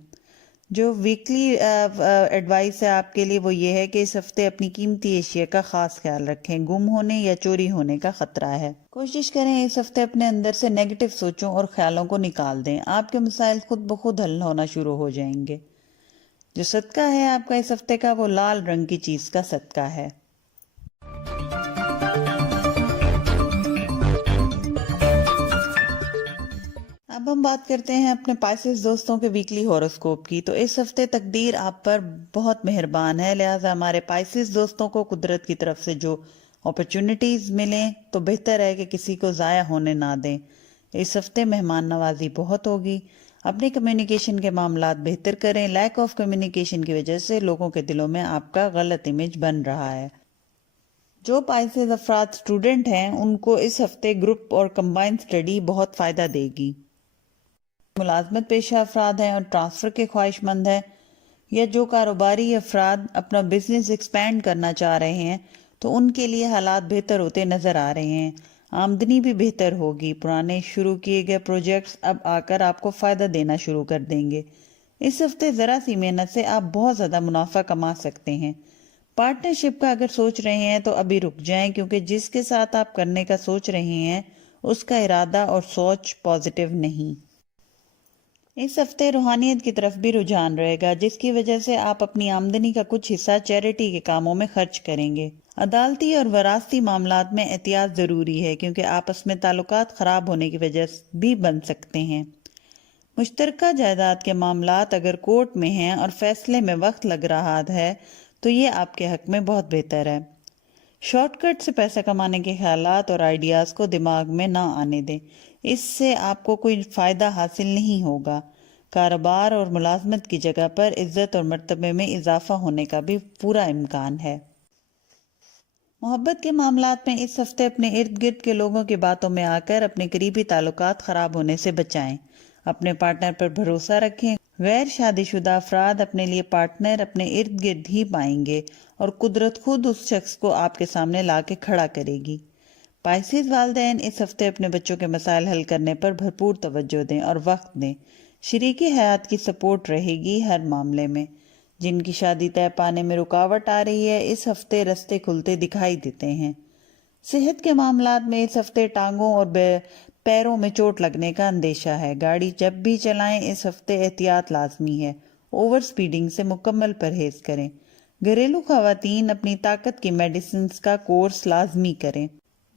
جو ویکلی ایڈوائس ہے آپ کے لیے وہ یہ ہے کہ اس ہفتے اپنی قیمتی اشیاء کا خاص خیال رکھیں، گم ہونے یا چوری ہونے کا خطرہ ہے۔ کوشش کریں اس ہفتے اپنے اندر سے نیگیٹو سوچوں اور خیالوں کو نکال دیں، آپ کے مسائل خود بخود حل ہونا شروع ہو جائیں گے۔ جو صدقہ ہے آپ کا اس ہفتے کا، وہ لال رنگ کی چیز کا صدقہ ہے۔ اب ہم بات کرتے ہیں اپنے پائسس دوستوں کے ویکلی ہوروسکوپ کی۔ تو اس ہفتے تقدیر آپ پر بہت مہربان ہے، لہٰذا ہمارے پائسس دوستوں کو قدرت کی طرف سے جو اپرچونٹیز ملیں تو بہتر ہے کہ کسی کو ضائع ہونے نہ دیں۔ اس ہفتے مہمان نوازی بہت ہوگی، اپنے کمیونیکیشن کے معاملات بہتر کریں۔ لیک آف کمیونیکیشن کی وجہ سے لوگوں کے دلوں میں آپ کا غلط امیج بن رہا ہے۔ جو پائسس افراد اسٹوڈنٹ ہیں ان کو اس ہفتے گروپ اور کمبائن اسٹڈی بہت فائدہ دے گی۔ ملازمت پیشہ افراد ہیں اور ٹرانسفر کے خواہش مند ہیں، یا جو کاروباری افراد اپنا بزنس ایکسپینڈ کرنا چاہ رہے ہیں تو ان کے لیے حالات بہتر ہوتے نظر آ رہے ہیں۔ آمدنی بھی بہتر ہوگی، پرانے شروع کیے گئے پروجیکٹس اب آ کر آپ کو فائدہ دینا شروع کر دیں گے۔ اس ہفتے ذرا سی محنت سے آپ بہت زیادہ منافع کما سکتے ہیں۔ پارٹنرشپ کا اگر سوچ رہے ہیں تو ابھی رک جائیں، کیونکہ جس کے ساتھ آپ کرنے کا سوچ رہے ہیں اس کا ارادہ اور سوچ پازیٹیو نہیں۔ اس ہفتے روحانیت کی طرف بھی رجحان رہے گا، جس کی وجہ سے آپ اپنی آمدنی کا کچھ حصہ چیریٹی کے کاموں میں خرچ کریں گے۔ عدالتی اور وراثتی معاملات میں احتیاط ضروری ہے، کیونکہ آپس میں تعلقات خراب ہونے کی وجہ بھی بن سکتے ہیں۔ مشترکہ جائیداد کے معاملات اگر کورٹ میں ہیں اور فیصلے میں وقت لگ رہا ہے تو یہ آپ کے حق میں بہت بہتر ہے۔ شارٹ کٹ سے پیسہ کمانے کے خیالات اور آئیڈیاز کو دماغ میں نہ آنے دیں، اس سے آپ کو کوئی فائدہ حاصل نہیں ہوگا۔ کاروبار اور ملازمت کی جگہ پر عزت اور مرتبے میں اضافہ ہونے کا بھی پورا امکان ہے۔ محبت کے معاملات میں اس ہفتے اپنے ارد گرد کے لوگوں کی باتوں میں آ کر اپنے قریبی تعلقات خراب ہونے سے بچائیں۔ اپنے پارٹنر پر بھروسہ رکھیں۔ غیر شادی شدہ افراد اپنے لیے پارٹنر اپنے ارد گرد ہی پائیں گے اور قدرت خود اس شخص کو آپ کے سامنے لا کے کھڑا کرے گی۔ پائسس والدین اس ہفتے اپنے بچوں کے مسائل حل کرنے پر بھرپور توجہ دیں اور وقت دیں۔ شریکی حیات کی سپورٹ رہے گی ہر معاملے میں۔ جن کی شادی طے پانے میں رکاوٹ آ رہی ہے، اس ہفتے رستے کھلتے دکھائی دیتے ہیں۔ صحت کے معاملات میں اس ہفتے ٹانگوں اور پیروں میں چوٹ لگنے کا اندیشہ ہے۔ گاڑی جب بھی چلائیں اس ہفتے احتیاط لازمی ہے، اوور سپیڈنگ سے مکمل پرہیز کریں۔ گھریلو خواتین اپنی طاقت کی میڈیسنز کا کورس لازمی کریں۔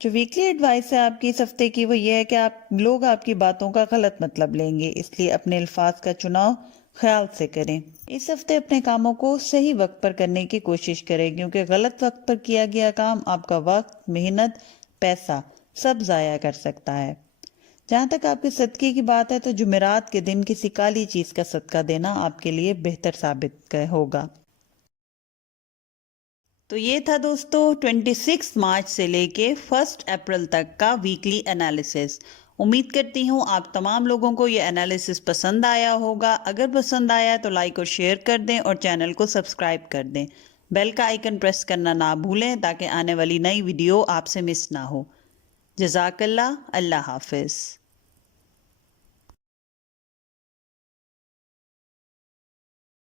جو ویکلی ایڈوائس ہے آپ کی اس ہفتے کی وہ یہ ہے کہ لوگ آپ کی باتوں کا غلط مطلب لیں گے، اس لیے اپنے الفاظ کا چناؤ خیال سے کریں۔ اس ہفتے اپنے کاموں کو صحیح وقت پر کرنے کی کوشش کریں، کیونکہ غلط وقت پر کیا گیا کام آپ کا وقت، محنت، پیسہ سب ضائع کر سکتا ہے۔ جہاں تک آپ کے صدقے کی بات ہے تو جمعرات کے دن کسی کالی چیز کا صدقہ دینا آپ کے لیے بہتر ثابت ہوگا۔ تو یہ تھا دوستو 26 مارچ سے لے کے 1 اپریل تک کا ویکلی انالیسس۔ امید کرتی ہوں آپ تمام لوگوں کو یہ انالیسس پسند آیا ہوگا۔ اگر پسند آیا تو لائک اور شیئر کر دیں اور چینل کو سبسکرائب کر دیں۔ بیل کا آئیکن پریس کرنا نہ بھولیں تاکہ آنے والی نئی ویڈیو آپ سے مس نہ ہو۔ جزاک اللہ، اللہ حافظ۔